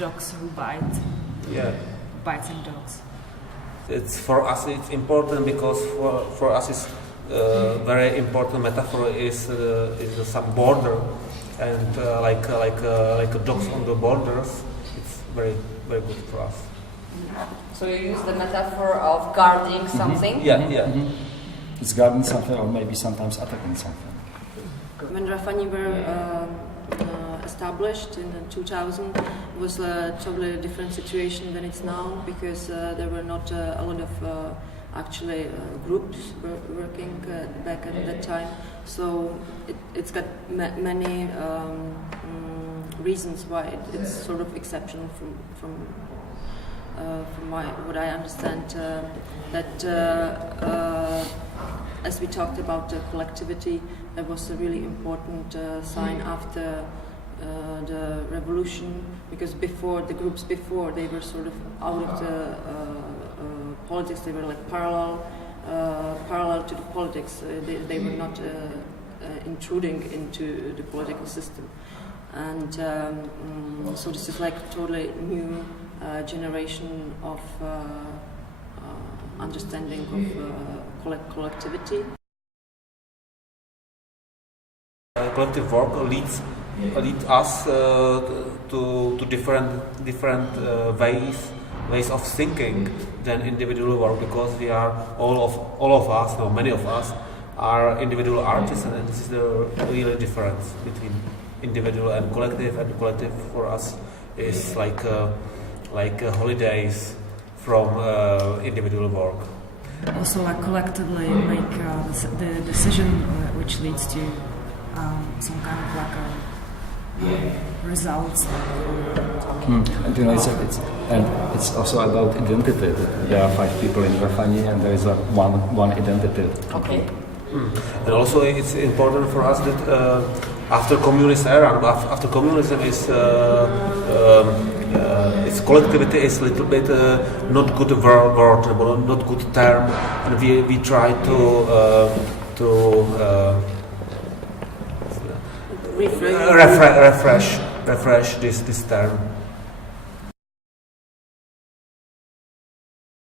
dogs who bite. Yeah. Biting dogs. It's for us. It's important because for us it's very important metaphor is some border, and like dogs on the borders. It's very very good for us. So you use the metaphor of guarding something. Yeah, yeah. It's guarding something, or maybe sometimes attacking something. When Rafani were established in 2000, it was a totally different situation than it's now, because there were not a lot of groups working back at that time. So it's got many reasons why it's sort of exceptional from what I understand. That as we talked about collectivity, that was a really important sign after the revolution, because before the groups they were sort of out of the politics. They were like parallel to the politics. They were not intruding into the political system, and so this is like a totally new generation of understanding of collectivity. Collective work leads us to different ways of thinking than individual work, because we are all of us, or many of us, are individual artists, and this is the real difference between individual and collective. And collective for us is like holidays from individual work. Also, like collectively make the decision which leads to some kind of like results. And you know, it's also about identity. There are 5 people in Rafani, and there is one identity. Okay. And also, it's important for us that after communist era, after communism is its collectivity is a little bit not good word, not good term, and we try to refresh this term.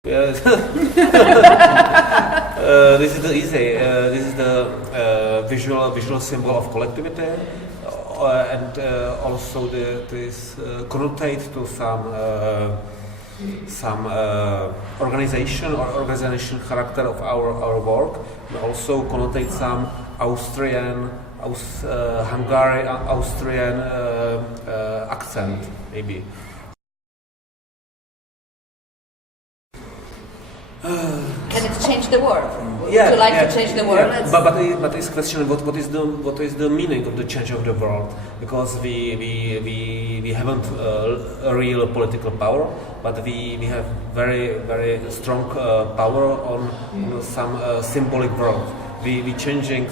Yeah. This is the easy. This is the visual symbol of collectivity, and also this connotates to some organization character of our work, and also connotates some Hungarian Austrian accent, maybe. Can it change the world? Yeah, Would you like to change the world? Yeah. But it's question what is the meaning of the change of the world? Because we haven't a real political power, but we have very very strong power on some symbolic world. We changing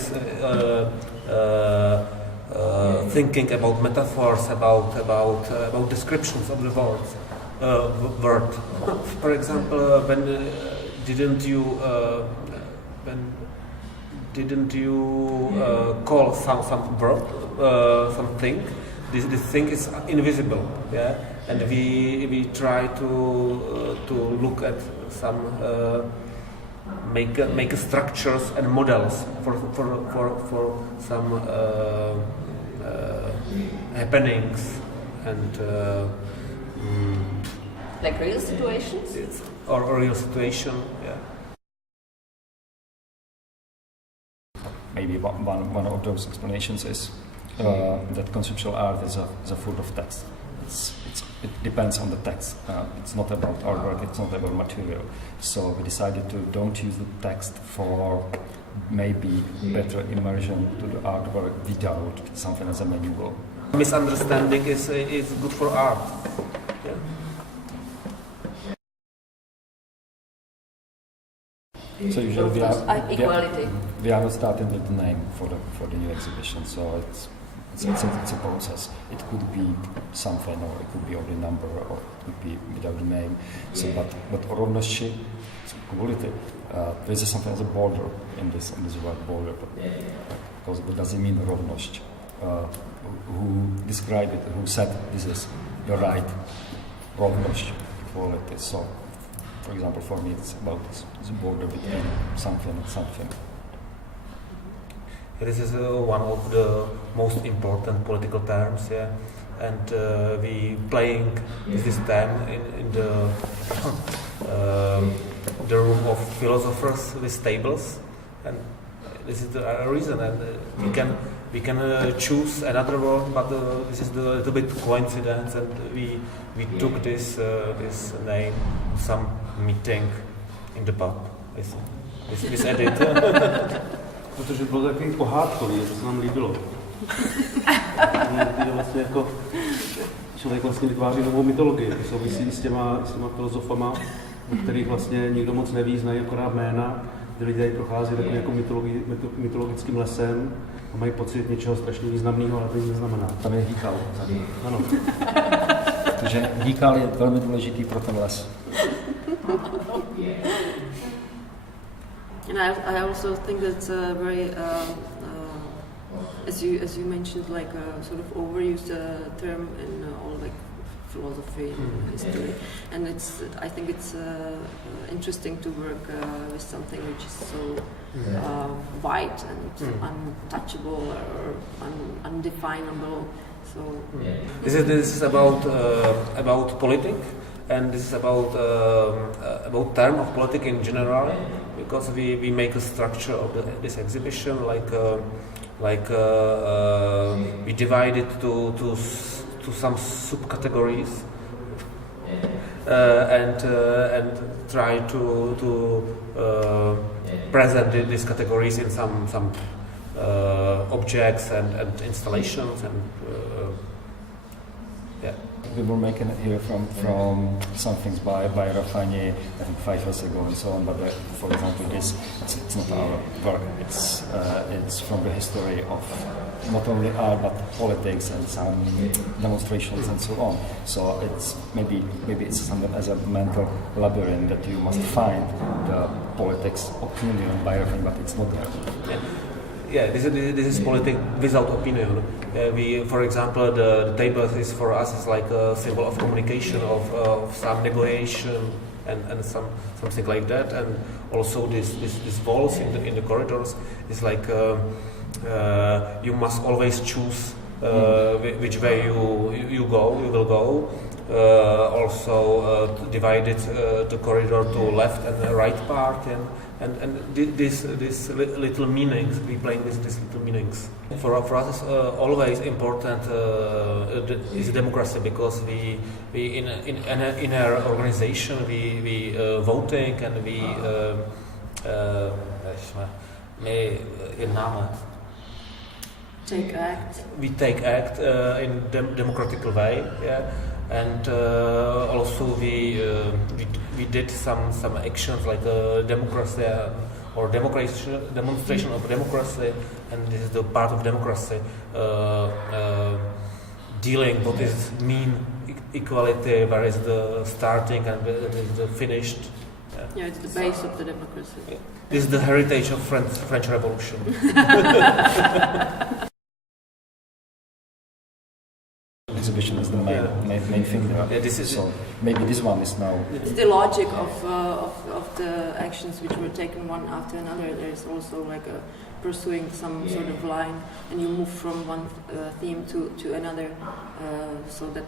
thinking about metaphors, about descriptions of the word. For example, didn't you call some verb something? This thing is invisible, yeah, and we try to look at some make structures and models for some happenings and like real situations? Or real situation, yeah. Maybe one of those explanations is that conceptual art is a food of text. It depends on the text. It's not about artwork, it's not about material. So we decided to don't use the text for maybe better immersion to the artwork without something as a manual. Misunderstanding is good for art. Yeah. So usually we are not starting with the name for the new exhibition. So it's a process. It could be something, or it could be only number, or it could be without the name. So, but rovnosti, quality, there is something as a border in this word border. Because what does it mean rovnost? Who described it? Who said this is the right rovnosť quality. So, for example, for me, it's about this border between something and something. This is one of the most important political terms, yeah, and we playing with this term in the room of philosophers with tables, and this is the reason. And we can choose another word, but this is the little bit coincidence, and we took this name, some meeting in the pub with Edith. Protože bylo takový pohádkový, to se nám líbilo. Je vlastně jako člověk vlastně vytváří novou mytologii, to souvisí s těma filozofama, o kterých vlastně nikdo moc neví, znají akorát jména, kde lidé tady prochází takovým jako mytologickým lesem a mají pocit něčeho strašně významného, ale to nic neznamená. Tam je hýkal. Ano. Takže hýkal je velmi důležitý pro ten les. And I also think that's very, as you mentioned, like a sort of overused term in all like philosophy and history. And I think it's interesting to work with something which is so wide and untouchable or undefinable. So this is about politics, and this is about term of politics in general, because we make a structure of this exhibition like we divide it to some subcategories and try to present these categories in some objects and installations and yeah. We were making it here from some things by Rafani, I think 5 years ago and so on. But for example, it's not our work. It's from the history of not only art but politics and some demonstrations and so on. So it's maybe it's something as a mental labyrinth that you must find the politics opinion by Rafani, but it's not there. Yeah, this is politics without opinion. We, for example, the table is for us is like a symbol of communication, of some negotiation and something like that. And also this walls in the corridors is like you must always choose which way you will go. Also divided the corridor to left and the right part and this little meanings, we playing with these little meanings. For us it's always important is democracy, because we in our organization we voting and we take act. We take act in democratic way, yeah. And also we did some actions like democracy or demonstration of democracy, and this is the part of democracy, dealing what is mean equality, where is the starting and where is the finished. Yeah, it's the base of the democracy. Yeah. This is the heritage of French Revolution. Exhibition is the main thing there. Yeah, this is so maybe this one is now. It's the logic of the actions which were taken one after another. There is also like a pursuing some sort of line, and you move from one theme to another, so that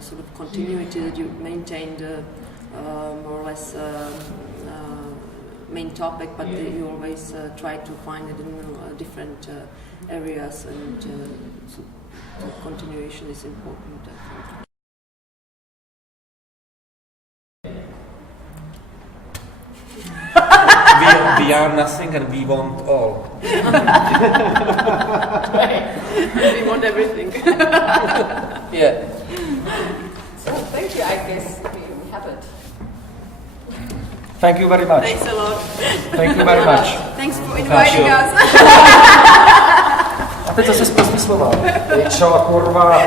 sort of continuity that you maintain the more or less main topic, but you always try to find it in different areas, and so continuation is important, I think. We are nothing and we want all. We want everything. Yeah. So thank you, I guess we have it. Thank you very much. Thanks a lot. Thank you very much. Thanks for inviting us. A teď zase zprostý slova. Čo, kurva.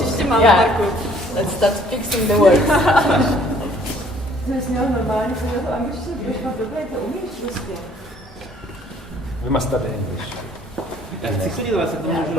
Ještě mám Yeah. Marku. Let's start fixing the words. To je směl normálně, že na to angličtinu budeš mít dobré, to umíš prostě. We must study English. Já chci chodit, ale se k tomu můžu